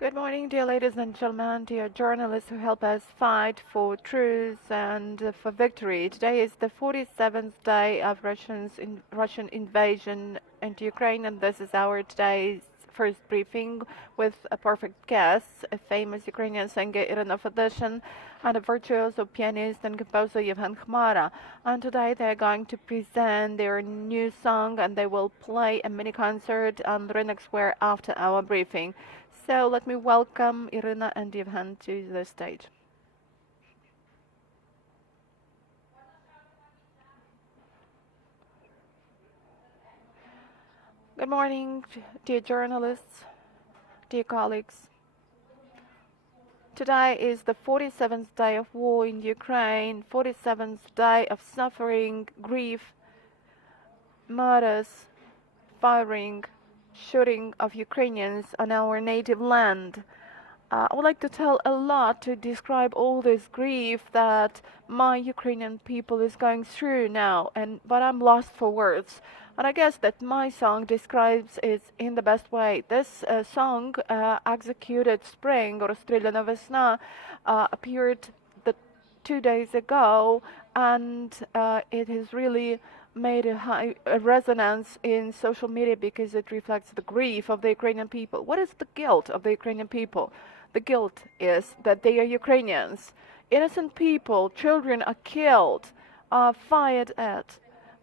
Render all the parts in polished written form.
Good morning, dear ladies and gentlemen, dear journalists who help us fight for truth and for victory. Today is the 47th day of Russian invasion into Ukraine, and this is our today's first briefing with a perfect guest, a famous Ukrainian singer Iryna Fedyshyn and a virtuoso pianist and composer Yevhen Khmara. And today they are going to present their new song, and they will play a mini concert on Rynek Square after our briefing. So let me welcome Iryna and Yevhen to the stage. Good morning, dear journalists, dear colleagues. Today is the 47th day of war in Ukraine, 47th day of suffering, grief, murders, firing, shooting of Ukrainians on our native land. I would like to tell a lot to describe all this grief that my Ukrainian people is going through now, but I'm lost for words. And I guess that my song describes it in the best way. This song, Executed Spring, or Rozsтріляна весна, appeared 2 days ago, and it has really made a resonance in social media because it reflects the grief of the Ukrainian people. What is the guilt of the Ukrainian people? The guilt is that they are Ukrainians. Innocent people, children are killed, are fired at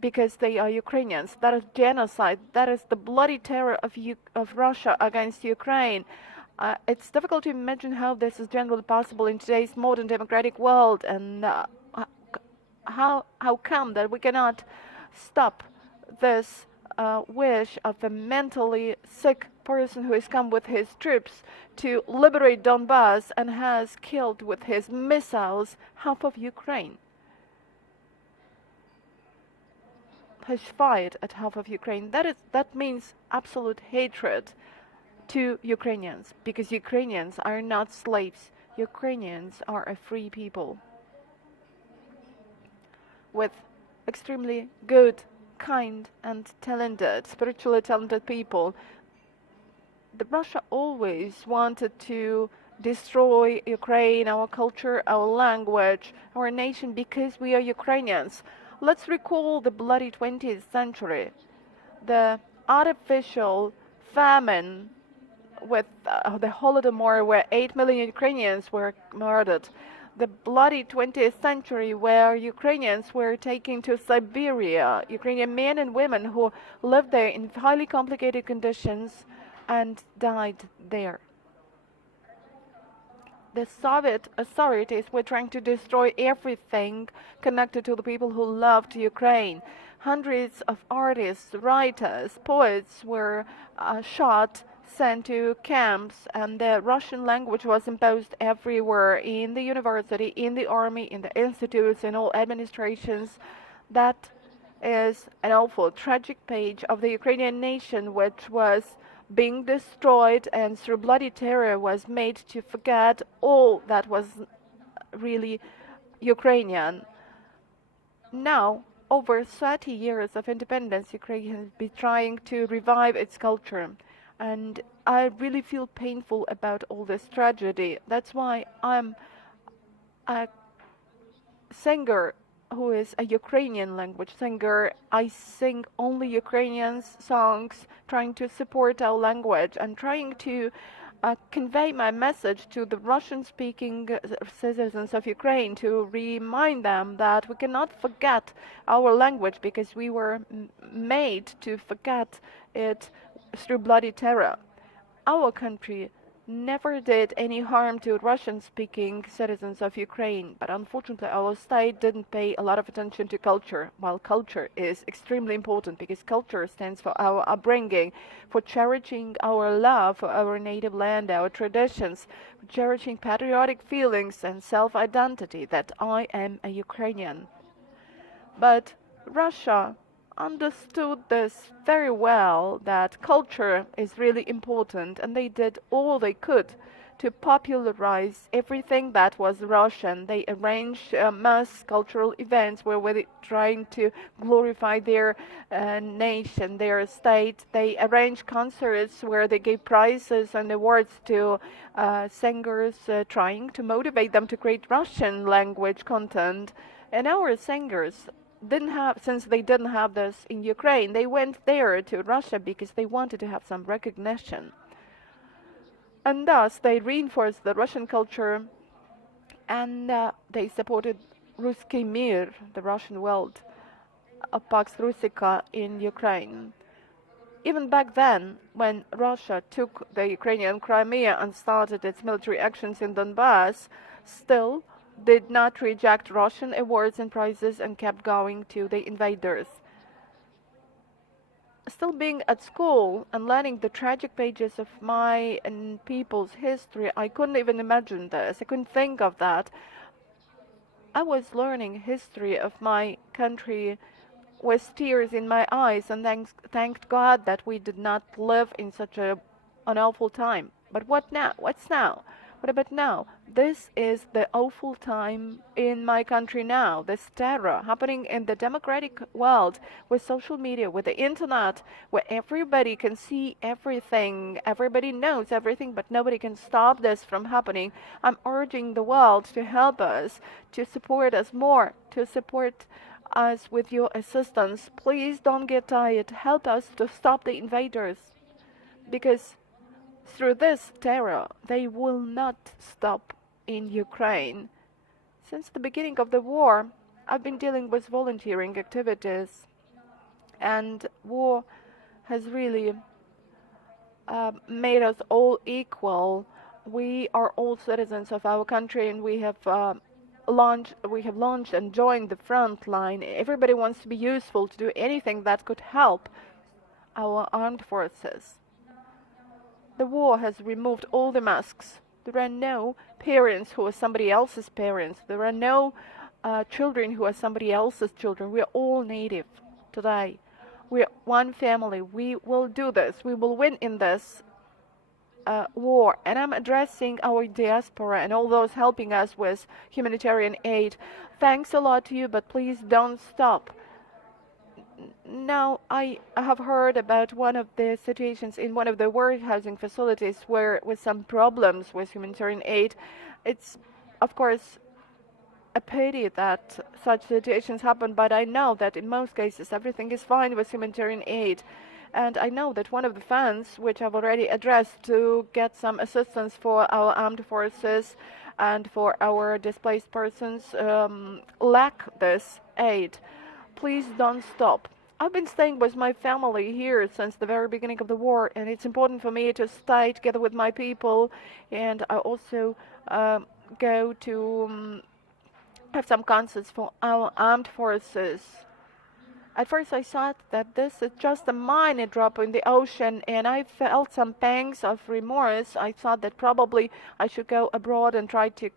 because they are Ukrainians. That is genocide. That is the bloody terror of Russia against Ukraine. It's difficult to imagine how this is generally possible in today's modern democratic world, and how come that we cannot stop this wish of a mentally sick person who has come with his troops to liberate Donbass and has killed with his missiles half of Ukraine. Has fired at half of Ukraine. That means absolute hatred to Ukrainians, because Ukrainians are not slaves. Ukrainians are a free people with extremely good, kind, and talented, spiritually talented people. Russia always wanted to destroy Ukraine, our culture, our language, our nation, because we are Ukrainians. Let's recall the bloody 20th century, the artificial famine with the Holodomor, where 8 million Ukrainians were murdered, the bloody 20th century where Ukrainians were taken to Siberia, Ukrainian men and women who lived there in highly complicated conditions and died there. The Soviet authorities were trying to destroy everything connected to the people who loved Ukraine. Hundreds of artists, writers, poets were shot, sent to camps, and the Russian language was imposed everywhere, in the university, in the army, in the institutes, in all administrations. That is an awful, tragic page of the Ukrainian nation, which was being destroyed and through bloody terror was made to forget all that was really Ukrainian. Now, over 30 years of independence, Ukraine has been trying to revive its culture. And I really feel painful about all this tragedy. That's why I'm a singer who is a Ukrainian language singer. I sing only Ukrainian songs, trying to support our language and trying to convey my message to the Russian-speaking citizens of Ukraine, to remind them that we cannot forget our language because we were made to forget it through bloody terror. Our country never did any harm to Russian-speaking citizens of Ukraine, but unfortunately our state didn't pay a lot of attention to culture, while culture is extremely important because culture stands for our upbringing, for cherishing our love for our native land, our traditions, for cherishing patriotic feelings and self-identity that I am a Ukrainian. But Russia understood this very well, that culture is really important, and they did all they could to popularize everything that was Russian. They arranged mass cultural events where they trying to glorify their nation, their state. They arranged concerts where they gave prizes and awards to singers, trying to motivate them to create Russian language content. And our singers didn't have, since they didn't have this in Ukraine, they went there to Russia because they wanted to have some recognition. And thus they reinforced the Russian culture, and they supported Ruski Mir, the Russian world, Pax Russika in Ukraine. Even back then, when Russia took the Ukrainian Crimea and started its military actions in Donbass, still did not reject Russian awards and prizes and kept going to the invaders. Still being at school and learning the tragic pages of my and people's history, I couldn't even imagine this. I couldn't think of that. I was learning history of my country with tears in my eyes and thanked God that we did not live in such an awful time. But what now? What's now? What about now? This is the awful time in my country now. This terror happening in the democratic world with social media, with the internet, where everybody can see everything, everybody knows everything, but nobody can stop this from happening. I'm urging the world to help us, to support us more, to support us with your assistance. Please don't get tired. Help us to stop the invaders, because through this terror, they will not stop in Ukraine. Since the beginning of the war, I've been dealing with volunteering activities, and war has really made us all equal. We are all citizens of our country, and we have launched and joined the front line. Everybody wants to be useful, to do anything that could help our armed forces. The war has removed all the masks. There are no parents who are somebody else's parents. There are no children who are somebody else's children. We are all native today. We are one family. We will do this. We will win in this war. And I'm addressing our diaspora and all those helping us with humanitarian aid. Thanks a lot to you, but please don't stop. Now, I have heard about one of the situations in one of the warehousing facilities where with some problems with humanitarian aid. It's, of course, a pity that such situations happen, but I know that in most cases everything is fine with humanitarian aid. And I know that one of the funds, which I've already addressed to get some assistance for our armed forces and for our displaced persons, lack this aid. Please don't stop. I've been staying with my family here since the very beginning of the war, and it's important for me to stay together with my people. And I also go to have some concerts for our armed forces. At first I thought that this is just a minor drop in the ocean, and I felt some pangs of remorse. I thought that probably I should go abroad and try to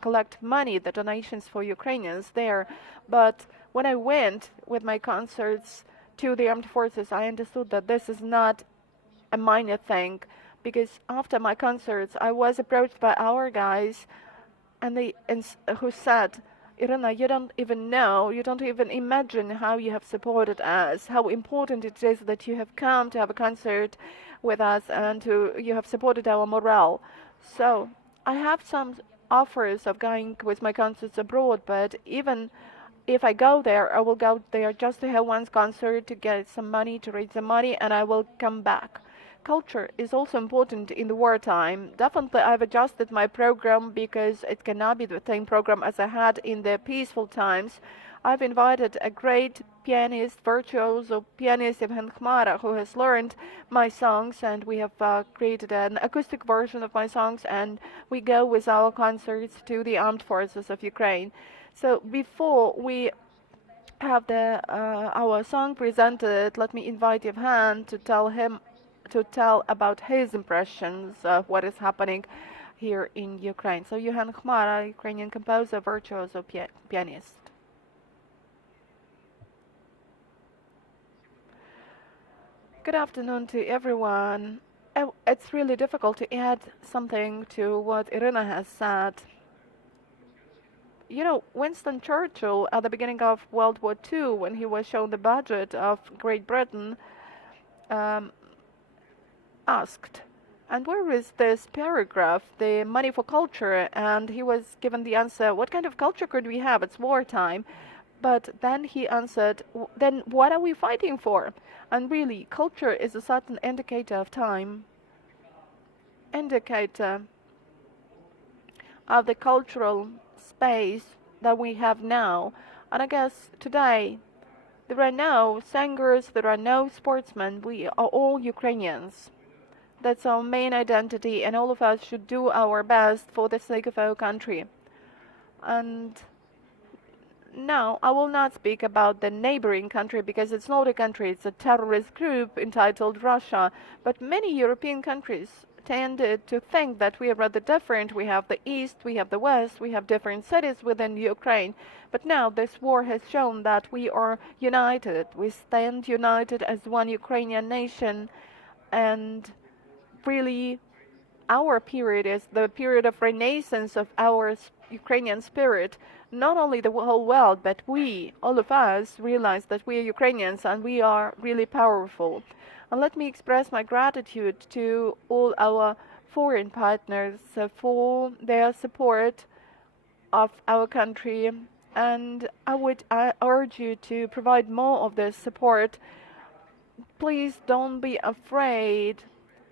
collect money, the donations for Ukrainians there. But when I went with my concerts to the armed forces, I understood that this is not a minor thing, because after my concerts I was approached by our guys, and who said, Iryna, you don't even know, you don't even imagine how you have supported us, how important it is that you have come to have a concert with us and you have supported our morale. So I have some offers of going with my concerts abroad, but even if I go there, I will go there just to have one concert, to get some money, to raise some money, and I will come back. Culture is also important in the wartime. Definitely I've adjusted my program because it cannot be the same program as I had in the peaceful times. I've invited a great pianist, virtuoso pianist, Yevhen Khmara, who has learned my songs, and we have created an acoustic version of my songs, and we go with our concerts to the armed forces of Ukraine. So before we have our song presented, let me invite Yevhen to tell about his impressions of what is happening here in Ukraine. So Yevhen Khmara, Ukrainian composer, virtuoso pianist. Good afternoon to everyone. It's really difficult to add something to what Iryna has said. You know, Winston Churchill, at the beginning of World War II, when he was shown the budget of Great Britain, um, asked, and where is this paragraph, the money for culture? And he was given the answer, what kind of culture could we have? It's wartime. But then he answered, then what are we fighting for? And really, culture is a certain indicator of time, indicator of the cultural space that we have now. And I guess today there are no singers, there are no sportsmen. We are all Ukrainians. That's our main identity, and all of us should do our best for the sake of our country. And now, I will not speak about the neighboring country because it's not a country, it's a terrorist group entitled Russia. But many European countries tended to think that we are rather different. We have the East, we have the West, we have different cities within Ukraine. But now this war has shown that we are united. We stand united as one Ukrainian nation, and really our period is the period of renaissance of our Ukrainian spirit. Not only the whole world, but we, all of us, realize that we are Ukrainians and we are really powerful. And let me express my gratitude to all our foreign partners for their support of our country. And I urge you to provide more of this support. Please don't be afraid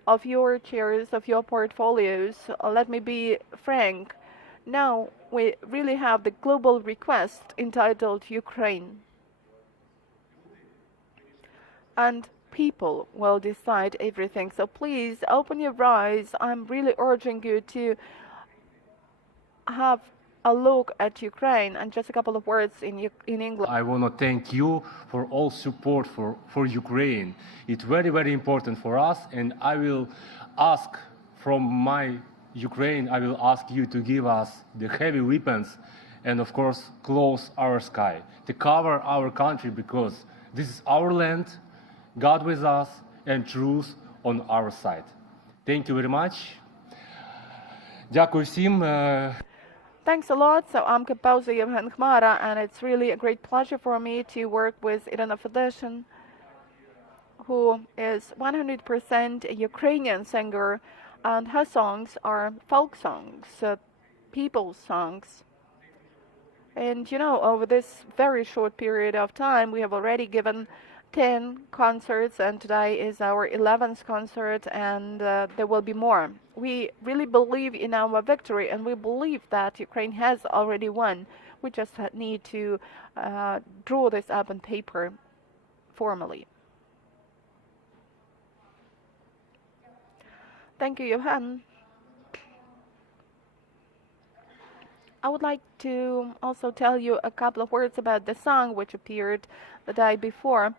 of your chairs, of your portfolios. Let me be frank. Now we really have the global request entitled Ukraine. And people will decide everything. So please open your eyes. I'm really urging you to have a look at Ukraine. And just a couple of words in English. I want to thank you for all support for Ukraine. It's very, very important for us, and I will ask from my Ukraine, I will ask you to give us the heavy weapons and of course close our sky, to cover our country, because this is our land, God with us, and truth on our side. Thank you very much. Дякую всім. Thanks a lot. So I'm composer Yevhen Khmara, and it's really a great pleasure for me to work with Iryna Fedyshyn, who is 100% a Ukrainian singer, and her songs are folk songs, people's songs. And you know, over this very short period of time, we have already given 10 concerts, and today is our 11th concert, and there will be more. We really believe in our victory, and we believe that Ukraine has already won. We just need to draw this up on paper formally. Thank you, Yevhen. I would like to also tell you a couple of words about the song which appeared the day before.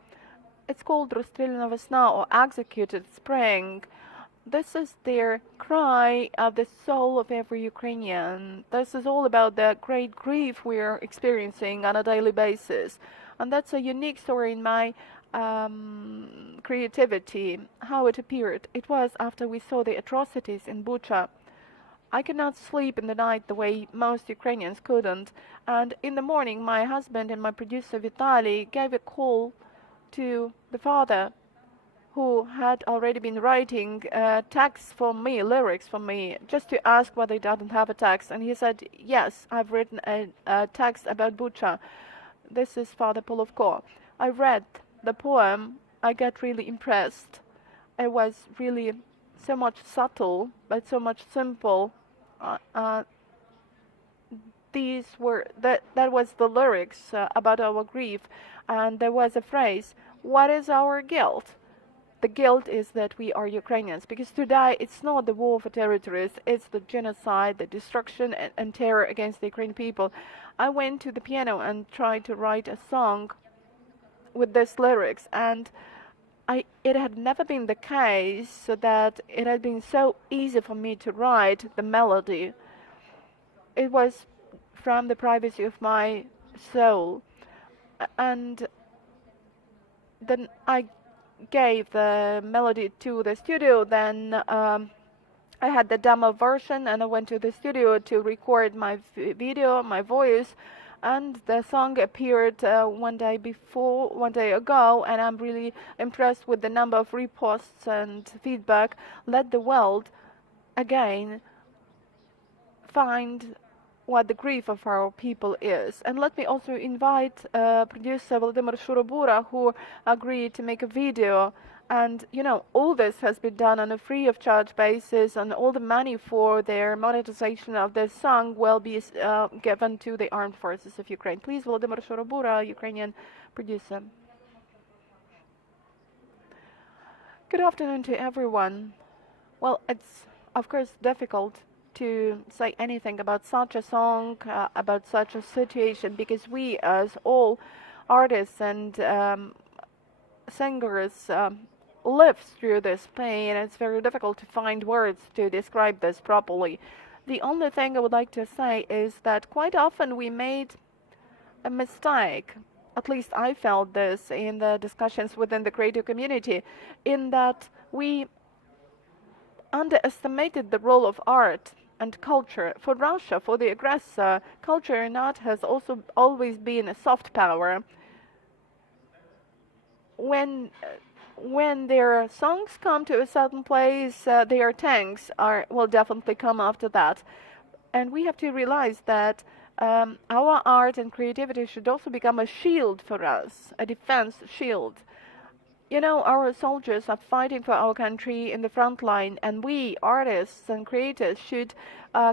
It's called Rozsтріляна весна, or Executed Spring. This is their cry of the soul of every Ukrainian. This is all about the great grief we are experiencing on a daily basis. And that's a unique story in my creativity, how it appeared. It was after we saw the atrocities in Bucha. I could not sleep in the night the way most Ukrainians couldn't. And in the morning, my husband and my producer Vitaly gave a call to the father, who had already been writing texts for me, lyrics for me, just to ask whether he doesn't have a text. And he said, yes, I've written a text about Bucha. This is Father Polovko. I read the poem. I got really impressed. It was really so much subtle, but so much simple. That was the lyrics about our grief, and there was a phrase, what is our guilt? The guilt is that we are Ukrainians, because today it's not the war for territories, it's the genocide, the destruction and terror against the Ukrainian people. I went to the piano and tried to write a song with these lyrics, and it had never been the case that it had been so easy for me to write the melody. It was from the privacy of my soul. And then I gave the melody to the studio, then I had the demo version, and I went to the studio to record my video, my voice, and the song appeared one day ago, and I'm really impressed with the number of reposts and feedback. Let the world again find what the grief of our people is. And let me also invite producer Volodymyr Shurobura, who agreed to make a video. And you know, all this has been done on a free of charge basis, and all the money for their monetization of this song will be given to the armed forces of Ukraine. Please, Volodymyr Shurobura, Ukrainian producer. Good afternoon to everyone. Well, it's of course difficult to say anything about such a song, about such a situation, because we, as all artists and singers, lives through this pain. It's very difficult to find words to describe this properly. The only thing I would like to say is that quite often we made a mistake. At least I felt this in the discussions within the creative community, in that we underestimated the role of art and culture. For Russia, for the aggressor, culture and art has also always been a soft power. When their songs come to a certain place, their tanks will definitely come after that. And we have to realize that our art and creativity should also become a shield for us, a defense shield. You know, our soldiers are fighting for our country in the front line, and we, artists and creators, should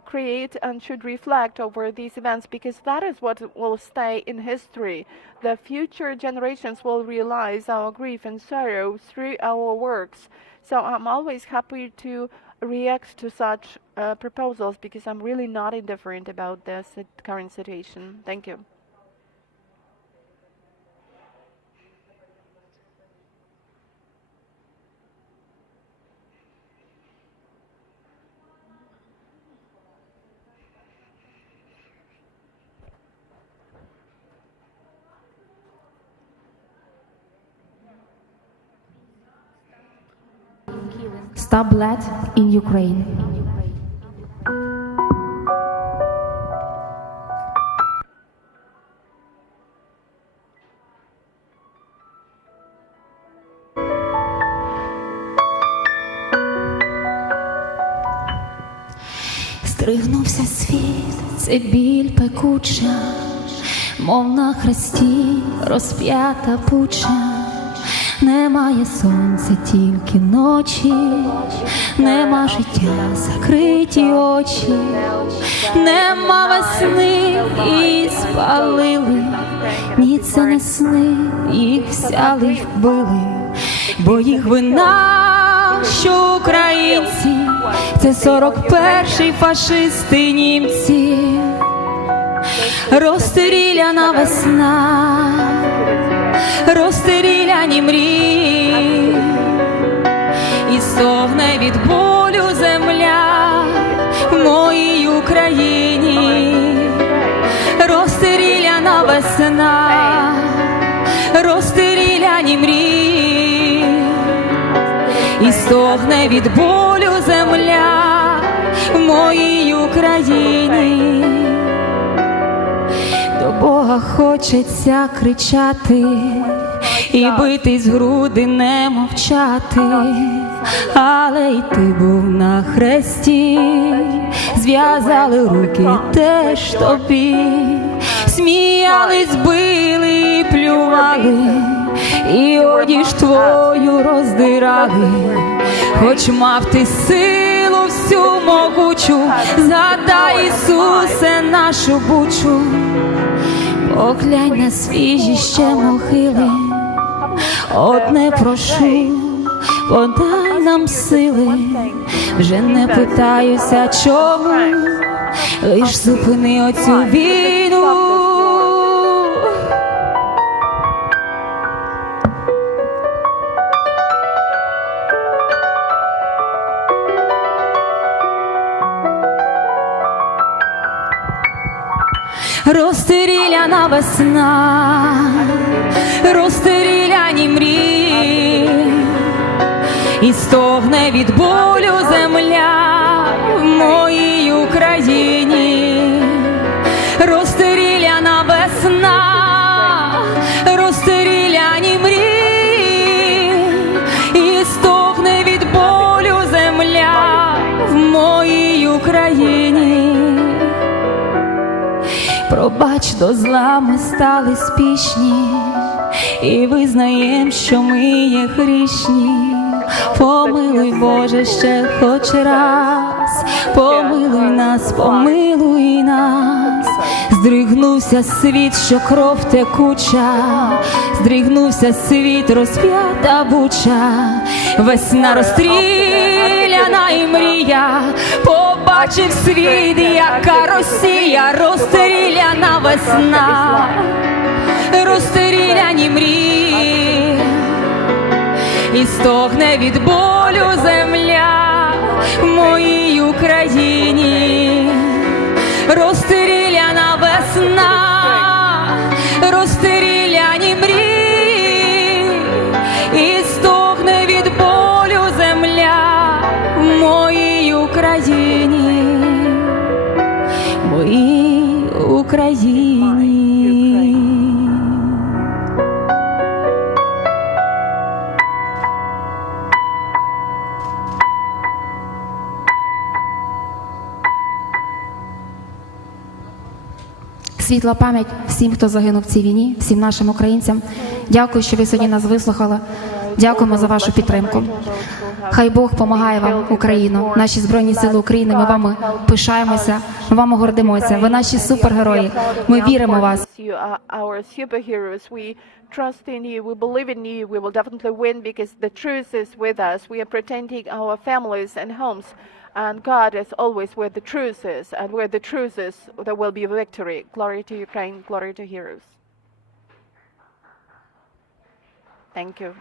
create and should reflect over these events, because that is what will stay in history. The future generations will realize our grief and sorrow through our works. So I'm always happy to react to such proposals, because I'm really not indifferent about this current situation. Thank you. Stop blood in Ukraine. Стригнувся світ, це біль пекуча, мов на хресті розп'ята пуча. Немає сонця, тільки ночі, нема життя, закриті очі, нема весни, і спалили, ні, це не сни, їх взяли й вбили, бо їх вина, що українці, це 41-й фашисти німці, розстріляна весна, розстріляні мрії, і стогне від болю земля в моїй Україні, розстріляна весна, розстріляні мрії, і стогне від болю земля в моїй Україні. До Бога хочеться кричати і битись в груди, не мовчати, але й ти був на хресті, зв'язали руки теж тобі, сміялись, били і плювали, і одіж твою роздирали, хоч мав ти силу всю могучу, згадай, Ісусе, нашу бучу, поглянь на свіжі ще могили, одне прошу, подай нам сили, вже не питаюся чому, лиш зупини оцю війну. Розстріляна весна, розстріляні мрії, і стогне від болю земля в моїй Україні. Розстріляна весна, розстріляні мрії, і стогне від болю земля в моїй Україні. Пробач, до зла ми стали спішні, і визнаєм, що ми є грішні. Помилуй, Боже, ще хоч раз, помилуй нас. Здригнувся світ, що кров текуча, здригнувся світ, розп'ята буча. Весна розстріляна і мрія, побачив світ, яка Росія. Розстріляна весна, розстріляні мрії, і стогне від болю земля в моїй Україні. Розстріляна весна, розстріляні мрії, і стогне від болю земля в моїй Україні, в моїй Україні. Світла пам'ять всім, хто загинув в цій війні, всім нашим українцям. Дякую, що ви сьогодні нас вислухали. Дякуємо за вашу підтримку. Хай Бог допомагає вам, Україну, наші Збройні Сили України. Ми вами пишаємося, ми вами гордимося. Ви наші супергерої. Ми віримо в вас. Trust in you, we believe in you, we will definitely win because the truth is with us. We are protecting our families and homes, and God is always where the truth is, and where the truth is, there will be a victory. Glory to Ukraine, glory to heroes. Thank you.